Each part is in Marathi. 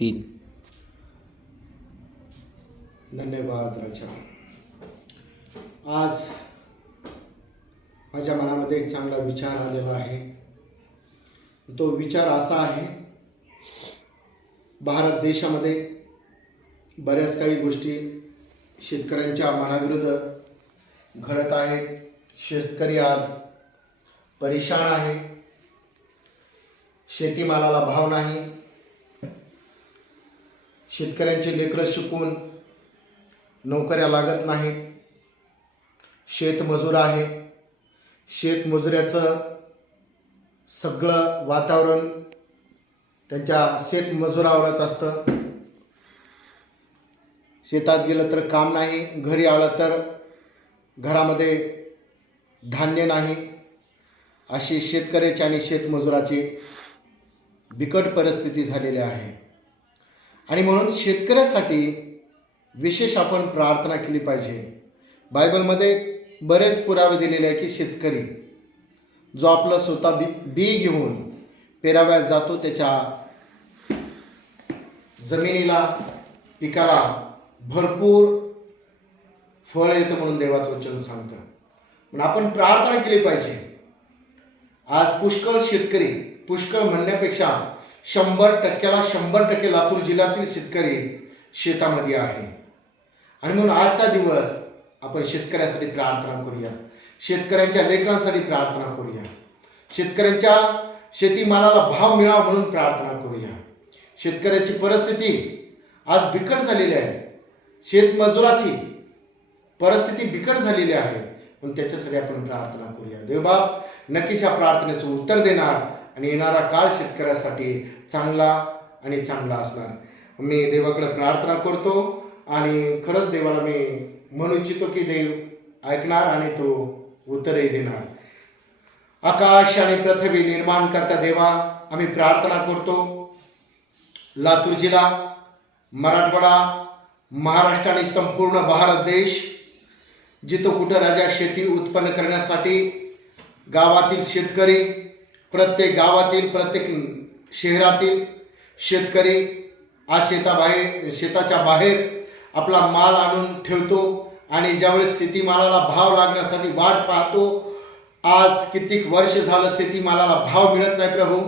3. धन्यवाद राजा. आज माझ्या मनामध्ये एक चांगला विचार आलेला आहे. तो विचार असा आहे, भारत देशामध्ये बऱ्याच काही गोष्टी शेतकऱ्यांच्या मनाविरुद्ध घडत आहेत. शेतकरी आज परेशान आहे. शेतीमालाला भाव नाही. शेतकऱ्यांचे लेकरं शिकून नोकऱ्या लागत नाहीत. शेतमजूर आहे. शेतमजुऱ्याचं सगळं वातावरण त्यांच्या शेतमजुरावरच असतं. शेतात गेलं तर काम नाही, घरी आलं तर घरामध्ये धान्य नाही. अशी शेतकऱ्याची आणि शेतमजुराची बिकट परिस्थिती झालेली आहे. आणि म्हणून शेतकऱ्यासाठी विशेष आपण प्रार्थना केली पाहिजे. बायबलमध्ये बरेच पुरावे दिलेले आहे की शेतकरी जो आपलं स्वतः बी घेऊन पेराव्यात जातो, त्याच्या जमिनीला पिकाला भरपूर फळ येतं म्हणून देवाचं वचन सांगतं. म्हणून आपण प्रार्थना केली पाहिजे. आज पुष्कळ शेतकरी, पुष्कळ म्हणण्यापेक्षा 100%ला 100% लातूर जिल्ह्यातील शेतकरी शेतामध्ये आहे. आणि म्हणून आजचा दिवस आपण शेतकऱ्यासाठी प्रार्थना करूया. शेतकऱ्यांच्या लेकरांसाठी प्रार्थना करूया. शेतकऱ्यांच्या शेतीमालाला भाव मिळावा म्हणून प्रार्थना करूया. शेतकऱ्याची परिस्थिती आज बिकट झालेली आहे. शेतमजुराची परिस्थिती बिकट झालेली आहे. पण त्याच्यासाठी आपण प्रार्थना करूया. देवबाप नक्कीच या प्रार्थनेचं उत्तर देणार आणि येणारा काळ शेतकऱ्यासाठी चांगला आणि चांगला असणार. मी देवाकडे प्रार्थना करतो आणि खरंच देवाला मी म्हणू इच्छितो की देव ऐकणार आणि तो उत्तरही देणार. आकाश आणि पृथ्वी निर्माण करता देवा, आम्ही प्रार्थना करतो. लातूर जिल्हा, मराठवाडा, महाराष्ट्र आणि संपूर्ण भारत देश, जिथं कुठं राजा शेती उत्पन्न करण्यासाठी गावातील शेतकरी, प्रत्येक गावातील, प्रत्येक शहरातील शेतकरी आज शेताच्या बाहेर आपला माल आणून ठेवतो आणि ज्यावेळेस शेतीमालाला भाव लागण्यासाठी वाट पाहतो. आज कित्येक वर्ष झालं शेतीमालाला भाव मिळत नाही. प्रभू,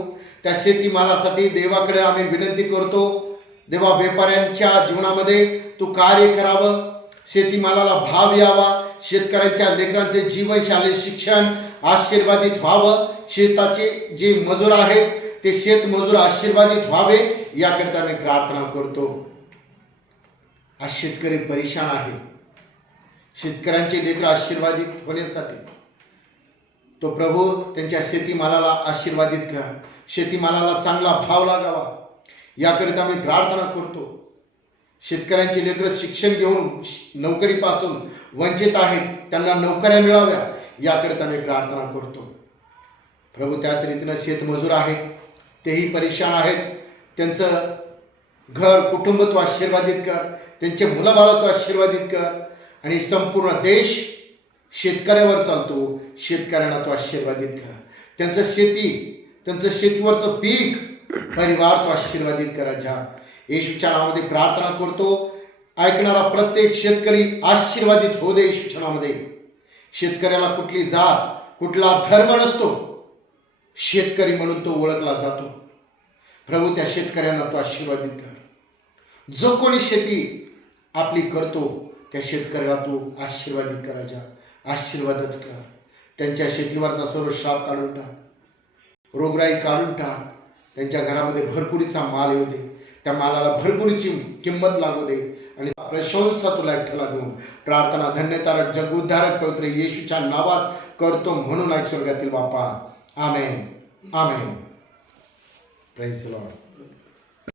त्या शेतीमालासाठी देवाकडे आम्ही विनंती करतो. देवा, व्यापाऱ्यांच्या जीवनामध्ये तू कार्य करावं, शेतीमालाला भाव यावा, शेतकऱ्यांच्या लेकरांचे जीवनशालेय शिक्षण आशीर्वादित व्हावं, शेताचे जे मजूर आहेत ते शेतमजूर आशीर्वादित व्हावे, याकरिता मी प्रार्थना करतो. आज शेतकरी परेशान आहे. शेतकऱ्यांचे लेकर आशीर्वादित होण्यासाठी तो प्रभू त्यांच्या शेतीमालाला आशीर्वादित कर. शेतीमालाला चांगला भाव लागावा, याकरिता मी प्रार्थना करतो. शेतकऱ्यांचे लेकर शिक्षण घेऊन नोकरीपासून वंचित आहेत, त्यांना नोकऱ्या मिळाव्या, याकरिता मी प्रार्थना करतो. प्रभू, त्याच रीतीनं शेतमजूर आहेत, तेही परेशान आहेत. त्यांचं घर कुटुंब तू आशीर्वादित कर, त्यांचे मुलाबाळा तू आशीर्वादित कर. आणि संपूर्ण देश शेतकऱ्यावर चालतो, शेतकऱ्यांना तू आशीर्वादित कर. त्यांचं शेतीवरचं पीक परिवार तू आशीर्वादित करायच्या येशूच्या नावामध्ये प्रार्थना करतो. ऐकणारा प्रत्येक शेतकरी आशीर्वादित हो दे येशूच्या नावामध्ये. शेतकऱ्याला कुठली जात, कुठला धर्म नसतो. शेतकरी म्हणून तो ओळखला जातो. प्रभू, त्या शेतकऱ्यांना तू आशीर्वादित कर. जो कोणी शेती आपली करतो त्या शेतकऱ्याला तू आशीर्वादित करायच्या, आशीर्वादच कर. त्यांच्या शेतीवरचा सर्व श्राप काढून टाक, रोगराई काढून टाक. त्यांच्या घरामध्ये भरपुरीचा माल येऊ दे, त्या मालाला भरपुरीची किंमत लागू दे आणि प्रशंसा तुला एकट्याला देऊन प्रार्थना धन्यतारक जगउद्धारक पवित्र येशूच्या नावात करतो म्हणून ऐक स्वर्गातील बापा. Amen, amen. Praise the Lord.